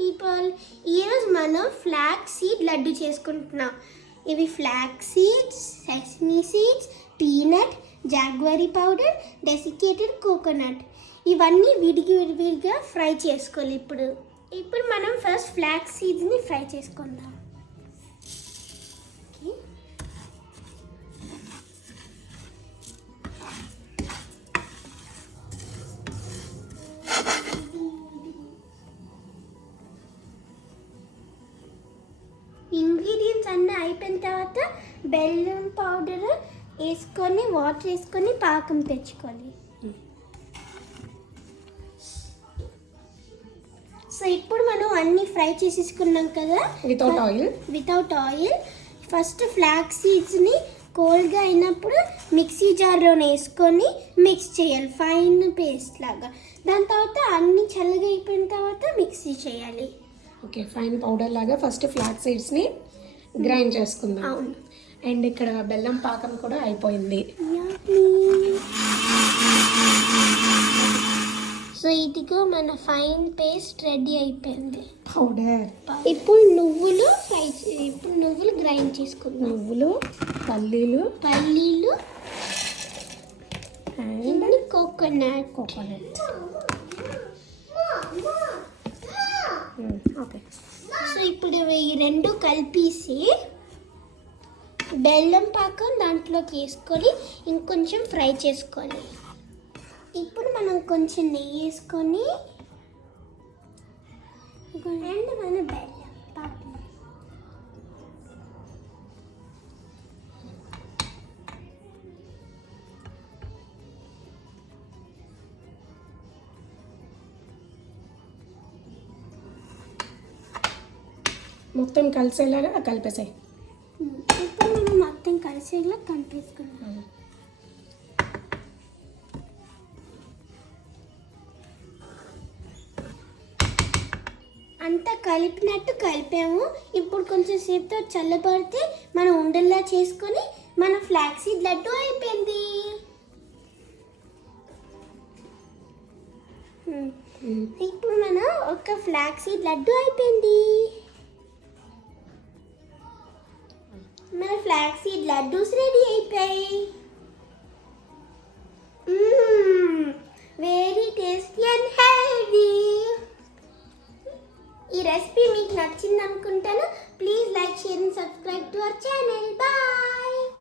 People, ఈరోజు మనం flax seed laddu చేసుకుంటున్నాం. ఇవి flax seeds, sesame seeds, peanut, jaggery powder, desiccated coconut, ఇవన్నీ విడివిడిగా ఫ్రై చేసుకోవాలి. ఇప్పుడు మనం ఫస్ట్ ఫ్లాక్స్ సీడ్స్ని ఫ్రై చేసుకుందాం. ఇంగ్రీడియంట్స్ అన్నీ అయిపోయిన తర్వాత బెల్లం పౌడర్ వేసుకొని వాటర్ వేసుకొని పాకం తెచ్చుకోవాలి. సో ఇప్పుడు మనం అన్నీ ఫ్రై చేసేసుకున్నాం కదా వితౌట్ ఆయిల్. ఫస్ట్ ఫ్లాక్స్ సీడ్స్ని కోల్డ్గా అయినప్పుడు మిక్సీ జార్లో వేసుకొని మిక్స్ చేయాలి ఫైన్ పేస్ట్ లాగా. దాని తర్వాత అన్నీ చల్లగా అయిపోయిన తర్వాత మిక్సీ చేయాలి. ఓకే, ఫైన్ పౌడర్ లాగా ఫస్ట్ ఫ్లాక్స్ సీడ్స్ని గ్రైండ్ చేసుకుందాం. అవును. అండ్ ఇక్కడ బెల్లం పాకం కూడా అయిపోయింది. సో ఇదిగో మన ఫైన్ పేస్ట్ రెడీ అయిపోయింది. పౌడర్. ఇప్పుడు నువ్వులు గ్రైండ్ చేసుకుందాం. నువ్వులు, పల్లీలు అండ్ కోకోనట్. ఓకే. సో ఇప్పుడు ఈ రెండు కలిపేసి బెల్లం పాకం దాంట్లోకి వేసుకొని ఇంకొంచెం ఫ్రై చేసుకోవాలి. ఇప్పుడు మనం కొంచెం నెయ్యి వేసుకొని అండ్ మన బెల్లం పాకం మొత్తం కలిసేలాగా కలిపేసాయి. ఇప్పుడు మనం మొత్తం కలిసేలా కలిపేసుకున్నాం. అంతా కలిపినట్టు కలిపాము. ఇప్పుడు కొంచెం సేపుతో చల్లబడితే మనం ఉండల్లా చేసుకొని మన ఫ్లాక్స్ సీడ్ లడ్డు అయిపోయింది. ఇప్పుడు మన ఒక ఫ్లాక్స్ సీడ్ లడ్డు అయిపోయింది. మన ఫ్లాక్స్ సీడ్ లడ్డూస్ రెడీ అయిపోయాయి.